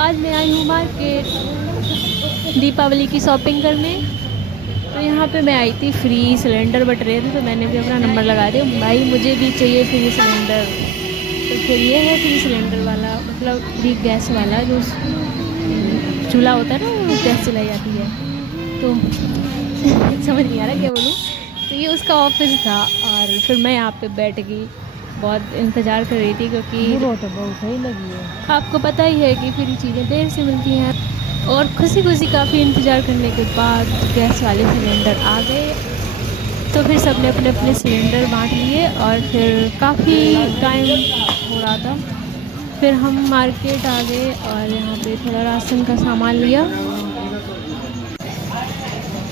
आज मैं आई हूँ मार्केट दीपावली की शॉपिंग करने। तो यहाँ पे मैं आई थी, फ्री सिलेंडर बट रहे थे तो मैंने भी अपना नंबर लगा दिया, भाई मुझे भी चाहिए फ्री सिलेंडर। तो फिर ये है फ्री सिलेंडर वाला, मतलब फ्री गैस वाला जो चूल्हा होता है ना, वो गैस चलाई जाती है। तो समझ नहीं आ रहा क्या बोलूँ। तो ये उसका ऑफिस था और फिर मैं यहाँ पे बैठ गई, बहुत इंतज़ार कर रही थी क्योंकि तो बहुत सही लगी है। आपको पता ही है कि फ्री चीज़ें देर से मिलती हैं। और खुशी खुशी काफ़ी इंतज़ार करने के बाद गैस वाले सिलेंडर आ गए। तो फिर सबने अपने अपने सिलेंडर बांट लिए और फिर काफ़ी टाइम हो रहा था। फिर हम मार्केट आ गए और यहाँ पे थोड़ा राशन का सामान लिया।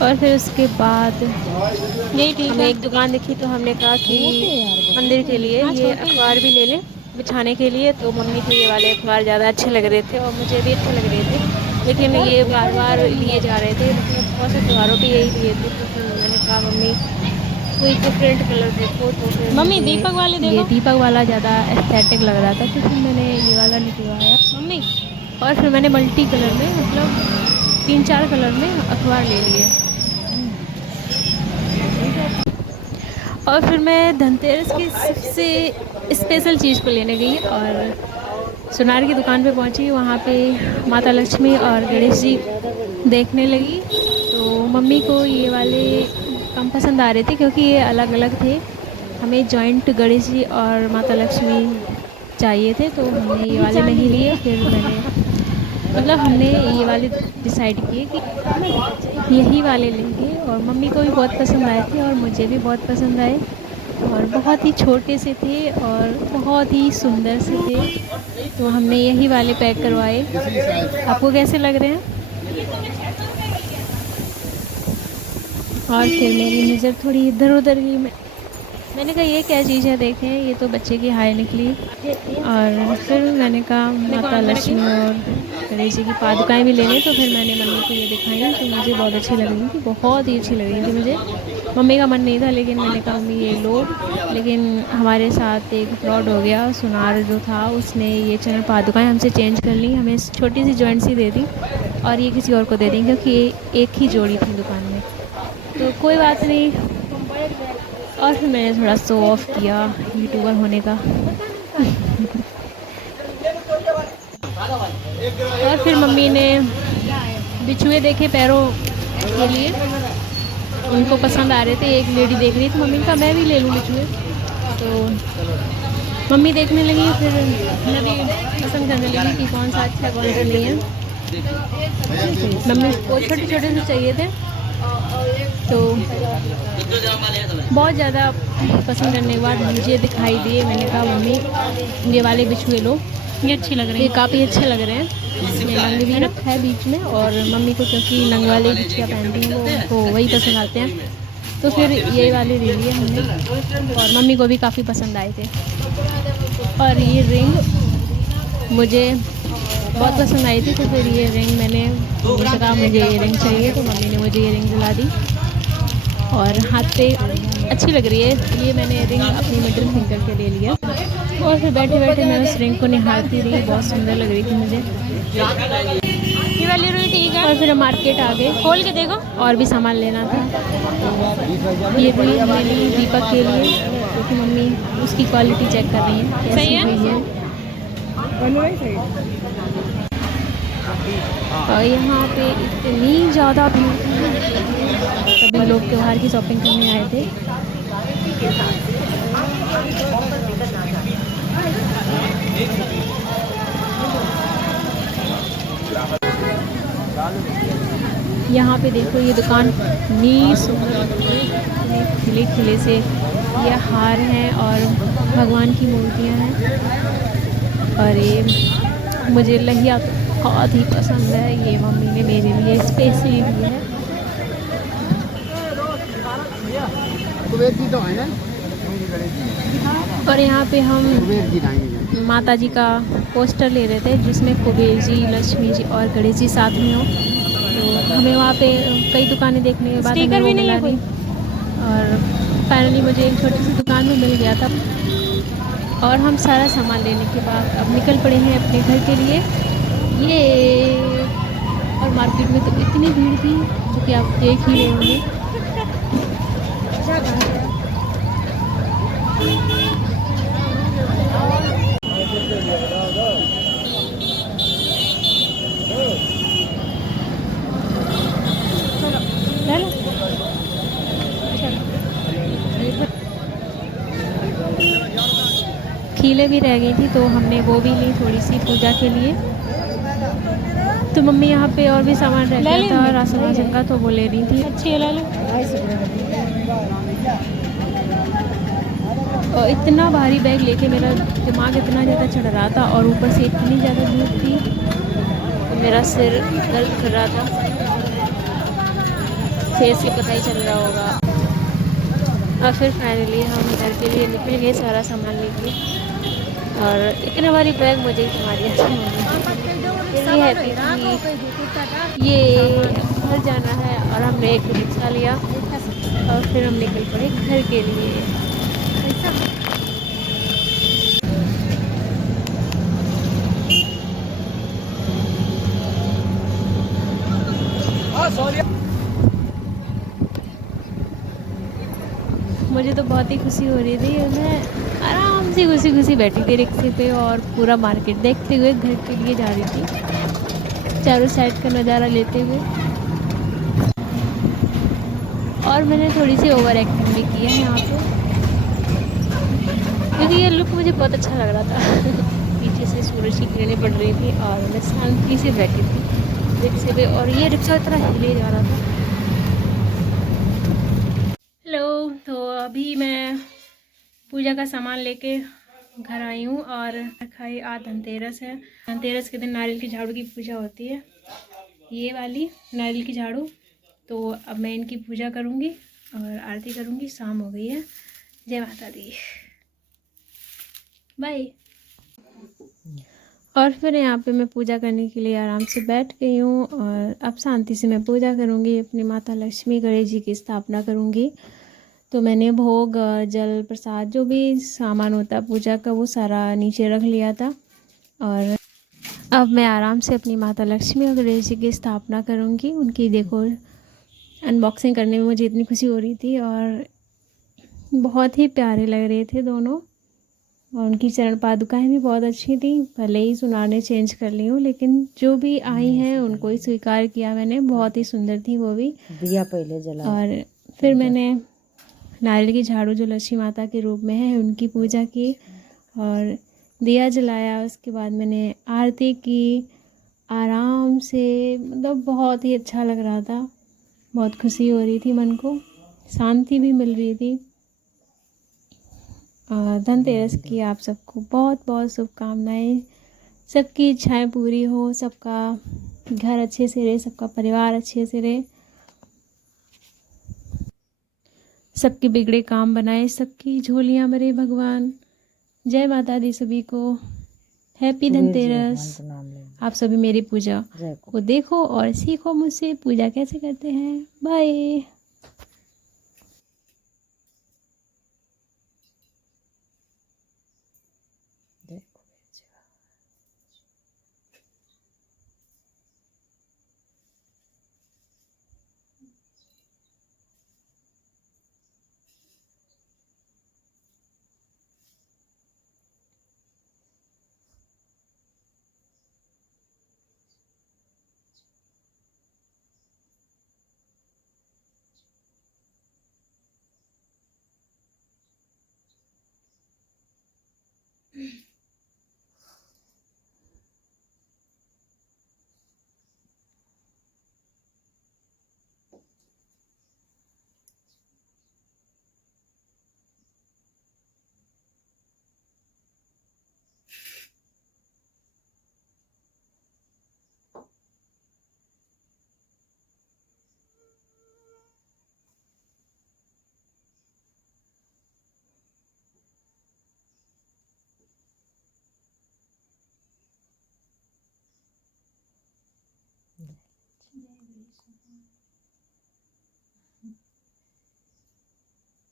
और फिर उसके बाद नहीं ठीक, हमें एक दुकान दिखी तो हमने कहा कि मंदिर के लिए ये अखबार भी ले लें बिछाने के लिए। तो मम्मी को ये वाले अखबार ज़्यादा अच्छे लग रहे थे और मुझे भी अच्छे लग रहे थे, लेकिन ये बार बार लिए जा रहे थे, मतलब बहुत से त्योहारों पे यही लिए थे। तो फिर मैंने कहा मम्मी कोई डिफरेंट कलर देखो। तो फिर मम्मी दीपक वाले देखो, ये दीपक वाला ज़्यादा एस्थेटिक लग रहा था तो फिर मैंने ये वाला निकलवाया मम्मी। और फिर मैंने मल्टी कलर में, मतलब 3-4 कलर में अखबार ले लिए। और फिर मैं धनतेरस की सबसे स्पेशल चीज़ को लेने गई और सुनार की दुकान पे पहुंची। वहाँ पे माता लक्ष्मी और गणेश जी देखने लगी। तो मम्मी को ये वाले कम पसंद आ रहे थे क्योंकि ये अलग अलग थे। हमें जॉइंट गणेश जी और माता लक्ष्मी चाहिए थे तो हमने ये वाले नहीं लिए। फिर मैंने, मतलब हमने ये वाले डिसाइड किए कि यही वाले लेंगे। और मम्मी को भी बहुत पसंद आए थे और मुझे भी बहुत पसंद आए और बहुत ही छोटे से थे और बहुत ही सुंदर से थे। तो हमने यही वाले पैक करवाए। आपको कैसे लग रहे हैं? और फिर मेरी नज़र थोड़ी इधर उधर गई, मैंने कहा ये क्या चीज़ है, देखें ये तो बच्चे की हाय निकली। और फिर मैंने कहा माता लक्ष्मी और गणेश जी की पादुकाएँ भी ले लें। तो फिर मैंने मम्मी को ये दिखाई तो मुझे बहुत अच्छी लग रही थी, बहुत ही अच्छी लग रही थी मुझे। मम्मी का मन नहीं था लेकिन मैंने कहा मम्मी ये लो। लेकिन हमारे साथ एक फ्रॉड हो गया, सुनार जो था उसने ये चरण पादुकाएँ हमसे चेंज कर ली, हमें छोटी सी जॉइंट सी दे दी और ये किसी और को दे दी क्योंकि एक ही जोड़ी थी दुकान में। तो कोई बात नहीं। और फिर मैंने थोड़ा शो ऑफ किया यूट्यूबर होने का। और फिर मम्मी ने बिछुए देखे पैरों के लिए, उनको पसंद आ रहे थे। एक लेडी देख रही थी, मम्मी का मैं भी ले लूँ बिछुए। तो मम्मी देखने लगी, फिर मैं भी पसंद करने लगी कि कौन सा अच्छा कौन सा नहीं है। मम्मी को छोटे छोटे से चाहिए थे तो बहुत ज़्यादा पसंद करने के बाद मुझे दिखाई दिए। मैंने कहा मम्मी ये वाले बिछुए लो, ये अच्छे लग रहे हैं, ये काफ़ी अच्छे लग रहे हैं। इसमें नंग भी रखा है बीच में और मम्मी को क्योंकि नंग वाले बिछिया पहनती हैं वो उनको वही पसंद आते हैं। तो फिर ये वाले ले लिए हमने और मम्मी को भी काफ़ी पसंद आए थे। और ये रिंग मुझे बहुत पसंद आई थी तो फिर ये रिंग मैंने कहा मुझे ये रिंग चाहिए तो मम्मी ने मुझे ये रिंग दिला दी और हाथ पे अच्छी लग रही है। ये मैंने रिंग अपनी मिडिल फिंगर के ले लिया और फिर बैठे बैठे मैं उस रिंग को निहारती रही, बहुत सुंदर लग रही थी मुझे। ये वाली रिंग ठीक है। और फिर हम मार्केट आ गए, खोल के देखो और भी सामान लेना था। ये रिंग मैंने दीपक के लिए क्योंकि मम्मी उसकी क्वालिटी चेक कर रही है सही है। और यहाँ पे इतनी ज़्यादा भीड़ थी, सभी लोग त्योहार की शॉपिंग करने आए थे। यहाँ पे देखो ये दुकान इतनी सुंदर लग रही है, खिले खिले से ये हार हैं और भगवान की मूर्तियाँ हैं। और ये मुझे लहिया बहुत ही पसंद है, ये मम्मी ने मेरे लिए स्पेशली दी है। और यहाँ पे हम माता जी का पोस्टर ले रहे थे जिसमें कुबेर जी, लक्ष्मी जी और गणेश जी साथ में हो। तो हमें वहाँ पे कई दुकानें देखने के बाद हमें वो मिला नहीं और फाइनली मुझे एक छोटी सी दुकान में मिल गया था। और हम सारा सामान लेने के बाद अब निकल पड़े हैं अपने घर के लिए। ये और मार्केट में तो इतनी भीड़ थी जो कि आप देख ही रहे होंगे। खीले भी रह गई थी तो हमने वो भी ली थोड़ी सी पूजा के लिए। तो मम्मी यहाँ पे और भी सामान रह गया था राशन वासन का, तो वो ले रही थी। अच्छी है, ले लो। और इतना भारी बैग लेके मेरा दिमाग इतना ज़्यादा चढ़ रहा था और ऊपर से इतनी ज़्यादा धूप थी तो मेरा सिर दर्द कर रहा था। फेस से पता ही चल रहा होगा। और फिर फाइनली हम घर के लिए निकल गए सारा सामान लेके। और इतना भारी बैग मुझे ही संभाल लिया। ये है कि ये घर जाना है और हमने एक रिक्शा लिया और फिर हम निकल पड़े घर के लिए। मुझे तो बहुत ही खुशी हो रही थी। मैं आराम से खुशी खुशी बैठी थी रिक्शे पे और पूरा मार्केट देखते हुए घर के लिए जा रही थी, चारों साइड का नज़ारा लेते हुए। और मैंने थोड़ी सी ओवर एक्टिंग भी की है यहाँ पे क्योंकि ये लुक मुझे बहुत अच्छा लग रहा था। पीछे से सूरज की किरणें पड़ रही थी और मैं शांति से बैठी थी रिक्शे पे और ये रिक्शा इतना हिले जा रहा था। हेलो, तो अभी मैं पूजा का सामान लेके घर आई हूँ और खाई। आज धनतेरस है। धनतेरस के दिन नारियल की झाड़ू की पूजा होती है, ये वाली नारियल की झाड़ू। तो अब मैं इनकी पूजा करूँगी और आरती करूँगी। शाम हो गई है। जय माता दी, बाय। और फिर यहाँ पे मैं पूजा करने के लिए आराम से बैठ गई हूँ और अब शांति से मैं पूजा करूँगी। अपनी माता लक्ष्मी गणेश जी की स्थापना करूँगी। तो मैंने भोग, जल, प्रसाद, जो भी सामान होता है पूजा का, वो सारा नीचे रख लिया था। और अब मैं आराम से अपनी माता लक्ष्मी और गणेश जी की स्थापना करूँगी। उनकी देखो अनबॉक्सिंग करने में मुझे इतनी खुशी हो रही थी और बहुत ही प्यारे लग रहे थे दोनों। और उनकी चरण पादुकाएँ भी बहुत अच्छी थी। भले ही सुनाने चेंज कर ली हूँ लेकिन जो भी आई हैं उनको ही स्वीकार किया मैंने। बहुत ही सुंदर थी वो भी। दिया पहले जला और फिर मैंने नारियल की झाड़ू जो लक्ष्मी माता के रूप में है उनकी पूजा की और दिया जलाया। उसके बाद मैंने आरती की आराम से। मतलब बहुत ही अच्छा लग रहा था, बहुत खुशी हो रही थी, मन को शांति भी मिल रही थी। धनतेरस की आप सबको बहुत बहुत शुभकामनाएं। सबकी इच्छाएं पूरी हो, सबका घर अच्छे से रहे, सबका परिवार अच्छे से रहे, सबके बिगड़े काम बनाए, सबकी झोलियां भरे भगवान। जय माता दी सभी को। हैप्पी धनतेरस। आप सभी मेरी पूजा को देखो और सीखो मुझसे पूजा कैसे करते हैं। बाय।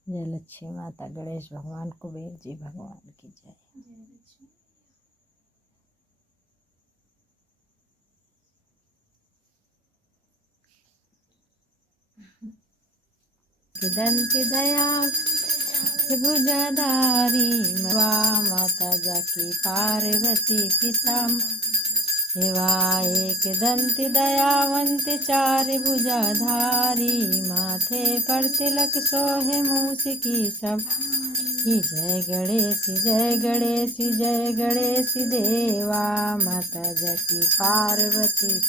जय लक्ष्मी माता, गणेश भगवान, कुबेर जी भगवान की जय। दंत दया भुजाधारी वा माता जाकी पार्वती पिता शिवा एक दंत दयावंत चार भुजाधारी माथे पर तिलक सोहे मूस की सब जय गणेश जय गणेश जय गणेश देवा माता जाकी पार्वती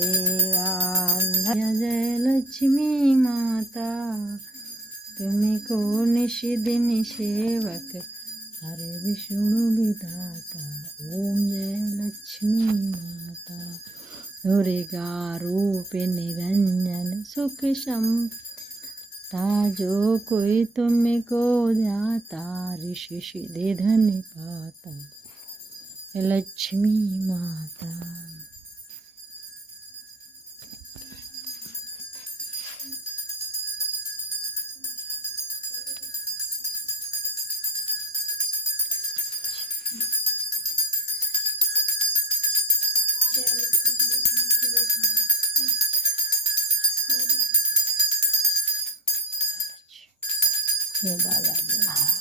देवा जय लक्ष्मी माता तुमको निश दिन सेवक हरे विष्णु विधाता ओम जय लक्ष्मी माता दुर्गा रूप निरंजन सुख समता जो कोई तुमको जाता ऋषि सिद्धि धन पाता लक्ष्मी माता। ये बाबा जी